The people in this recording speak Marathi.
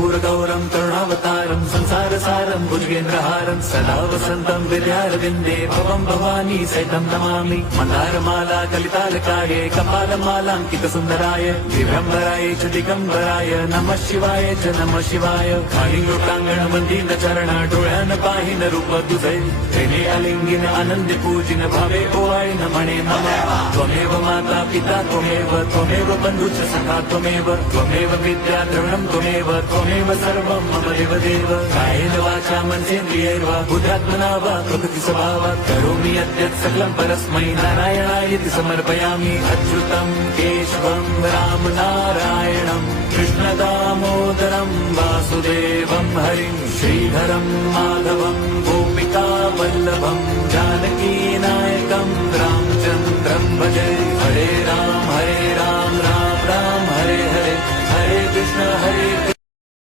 कर्पूरगौरं करुणावतारं संसारसारं भुजगेन्द्रहारं सदा वसन्तं विद्यारविन्दे भवं भवानी सहितं नमामि। मन्दारमाला कलितालकाय कपालमालाङ्कितसुन्दराय दिव्यम्बराय च दिगम्बराय नमः शिवाय च नमः शिवाय। कालिङ्गोटाङ्गण मन्दिर चरण डोळ्यान पाहिन रूप तुझे तेने अलिंगिन आनंद पूजिन भावे ओवाळीन म्हणे मम त्वमेव माता पिता त्वमेव बन्धुश्च सखा त्वमेव विद्या द्रविणं त्वमेव सर्वं मम देवदेव। कायेन वाचा मनसेन्द्रियैर्वा बुद्ध्यात्मना वा प्रकृति स्वभावात् करोमि यद्यत् सकलं परस्मै नारायणायति समर्पयामि। अच्युतं केशवं राम नारायणं कृष्णदामोदरं वासुदेवं हरिं श्रीधरं माधवं गोपिका वल्लभं जानकी नायकं रामचन्द्रं भजे। हरे राम राम राम हरे हरे हरे कृष्ण